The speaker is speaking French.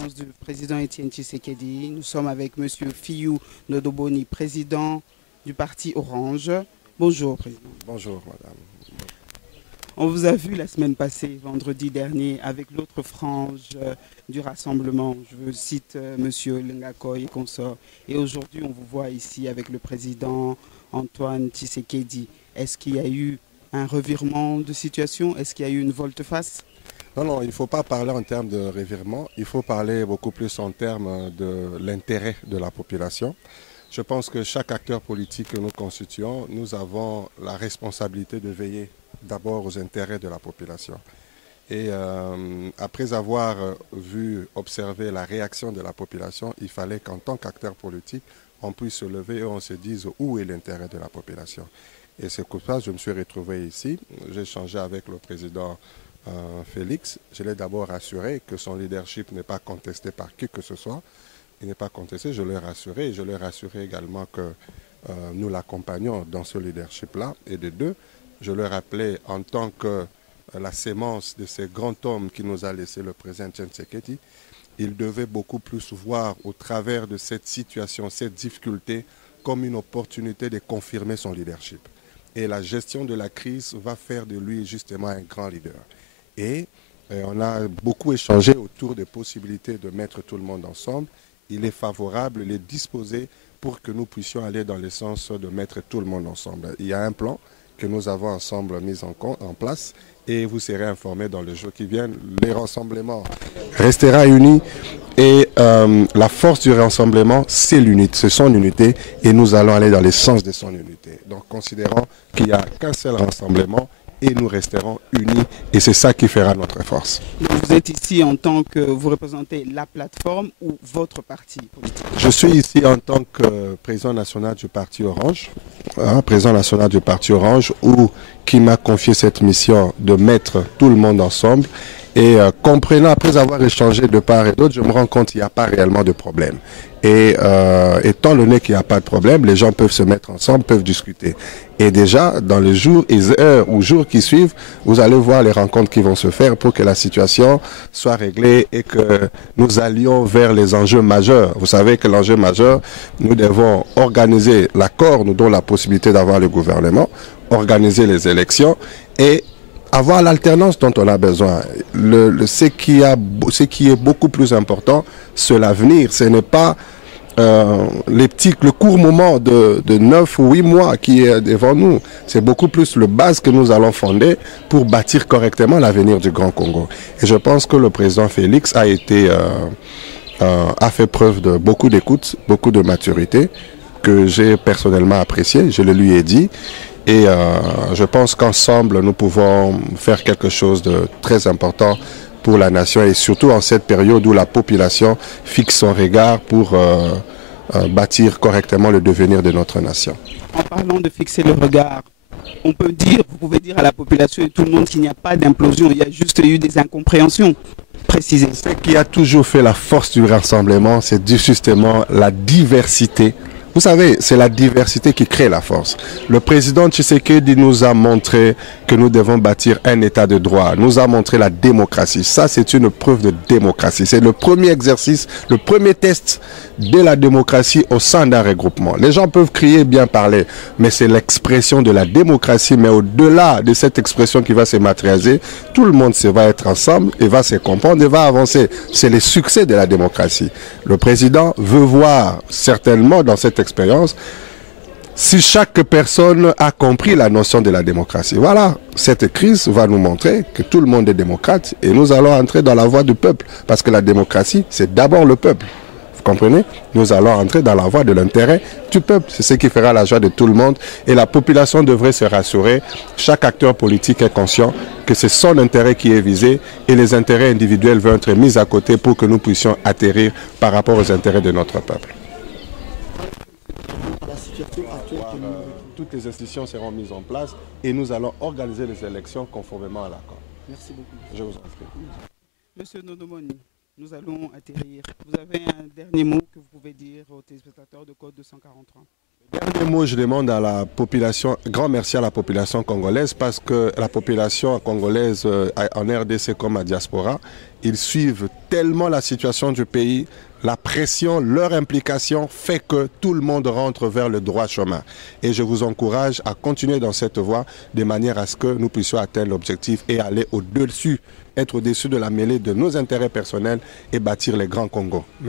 présence du président Étienne Tshisekedi. Nous sommes avec M. Fiyou Nodoboni, président du parti Orange. Bonjour, président. Bonjour, madame. On vous a vu la semaine passée, vendredi dernier, avec l'autre frange du rassemblement. Je cite M. Lengakoy et consorts. Et aujourd'hui, on vous voit ici avec le président Antoine Tshisekedi. Est-ce qu'il y a eu un revirement de situation? Est-ce qu'il y a eu une volte-face? Non, il ne faut pas parler en termes de revirement, il faut parler beaucoup plus en termes de l'intérêt de la population. Je pense que chaque acteur politique que nous constituons, nous avons la responsabilité de veiller d'abord aux intérêts de la population. Et après avoir observé la réaction de la population, il fallait qu'en tant qu'acteur politique, on puisse se lever et on se dise où est l'intérêt de la population. Et c'est pour ça que je me suis retrouvé ici. J'ai échangé avec le président Félix. Je l'ai d'abord rassuré que son leadership n'est pas contesté par qui que ce soit. Il n'est pas contesté, je l'ai rassuré. Et je l'ai rassuré également que nous l'accompagnons dans ce leadership-là. Et de deux, je le rappelais en tant que la sémence de ces grands hommes qui nous a laissé le président Tshisekedi, il devait beaucoup plus voir au travers de cette situation, cette difficulté, comme une opportunité de confirmer son leadership. Et la gestion de la crise va faire de lui justement un grand leader. Et on a beaucoup échangé autour des possibilités de mettre tout le monde ensemble. Il est favorable, il est disposé pour que nous puissions aller dans le sens de mettre tout le monde ensemble. Il y a un plan que nous avons ensemble mis en place et vous serez informés dans les jours qui viennent. Le rassemblement restera uni et la force du rassemblement, c'est l'unité, c'est son unité et nous allons aller dans le sens de son unité. Donc considérons qu'il n'y a qu'un seul rassemblement et nous resterons unis et c'est ça qui fera notre force. Vous êtes ici en tant que vous représentez la plateforme ou votre parti politique? Je suis ici en tant que président national du parti Orange, président national du parti Orange, qui m'a confié cette mission de mettre tout le monde ensemble. Et comprenant, après avoir échangé de part et d'autre, je me rends compte qu'il n'y a pas réellement de problème. Et étant donné qu'il n'y a pas de problème, les gens peuvent se mettre ensemble, peuvent discuter. Et déjà, dans les jours et heures ou jours qui suivent, vous allez voir les rencontres qui vont se faire pour que la situation soit réglée et que nous allions vers les enjeux majeurs. Vous savez que l'enjeu majeur, nous devons organiser l'accord, nous donnons la possibilité d'avoir le gouvernement, organiser les élections et avoir l'alternance dont on a besoin. Ce qui est beaucoup plus important, c'est l'avenir. Ce n'est pas le court moment de 9 ou 8 mois qui est devant nous. C'est beaucoup plus le base que nous allons fonder pour bâtir correctement l'avenir du Grand Congo. Et je pense que le président Félix a fait preuve de beaucoup d'écoute, beaucoup de maturité, que j'ai personnellement apprécié, je le lui ai dit. Et je pense qu'ensemble, nous pouvons faire quelque chose de très important pour la nation et surtout en cette période où la population fixe son regard pour bâtir correctement le devenir de notre nation. En parlant de fixer le regard, on peut dire, vous pouvez dire à la population et tout le monde qu'il n'y a pas d'implosion, il y a juste eu des incompréhensions. Précisez. Ce qui a toujours fait la force du rassemblement, c'est justement la diversité. Vous savez, c'est la diversité qui crée la force. Le président Tshisekedi nous a montré que nous devons bâtir un état de droit. Nous a montré la démocratie. Ça, c'est une preuve de démocratie. C'est le premier exercice, le premier test de la démocratie au sein d'un regroupement. Les gens peuvent crier, bien parler, mais c'est l'expression de la démocratie. Mais au-delà de cette expression qui va se matérialiser, tout le monde va être ensemble et va se comprendre et va avancer. C'est le succès de la démocratie. Le président veut voir certainement dans cette expérience si chaque personne a compris la notion de la démocratie. Voilà, cette crise va nous montrer que tout le monde est démocrate et nous allons entrer dans la voie du peuple parce que la démocratie, c'est d'abord le peuple. Vous comprenez? Nous allons entrer dans la voie de l'intérêt du peuple. C'est ce qui fera la joie de tout le monde et la population devrait se rassurer. Chaque acteur politique est conscient que c'est son intérêt qui est visé et les intérêts individuels vont être mis à côté pour que nous puissions atterrir par rapport aux intérêts de notre peuple. Toutes les institutions seront mises en place et nous allons organiser les élections conformément à l'accord. Merci beaucoup. Je vous en prie. Monsieur Nodoboni, nous allons atterrir. Vous avez un dernier mot que vous pouvez dire aux téléspectateurs de Code 243? Dernier mot, je demande à la population, grand merci à la population congolaise parce que la population congolaise en RDC comme à diaspora, ils suivent tellement la situation du pays, la pression, leur implication fait que tout le monde rentre vers le droit chemin. Et je vous encourage à continuer dans cette voie de manière à ce que nous puissions atteindre l'objectif et aller au-dessus, être au-dessus de la mêlée de nos intérêts personnels et bâtir les grands Congos. Merci.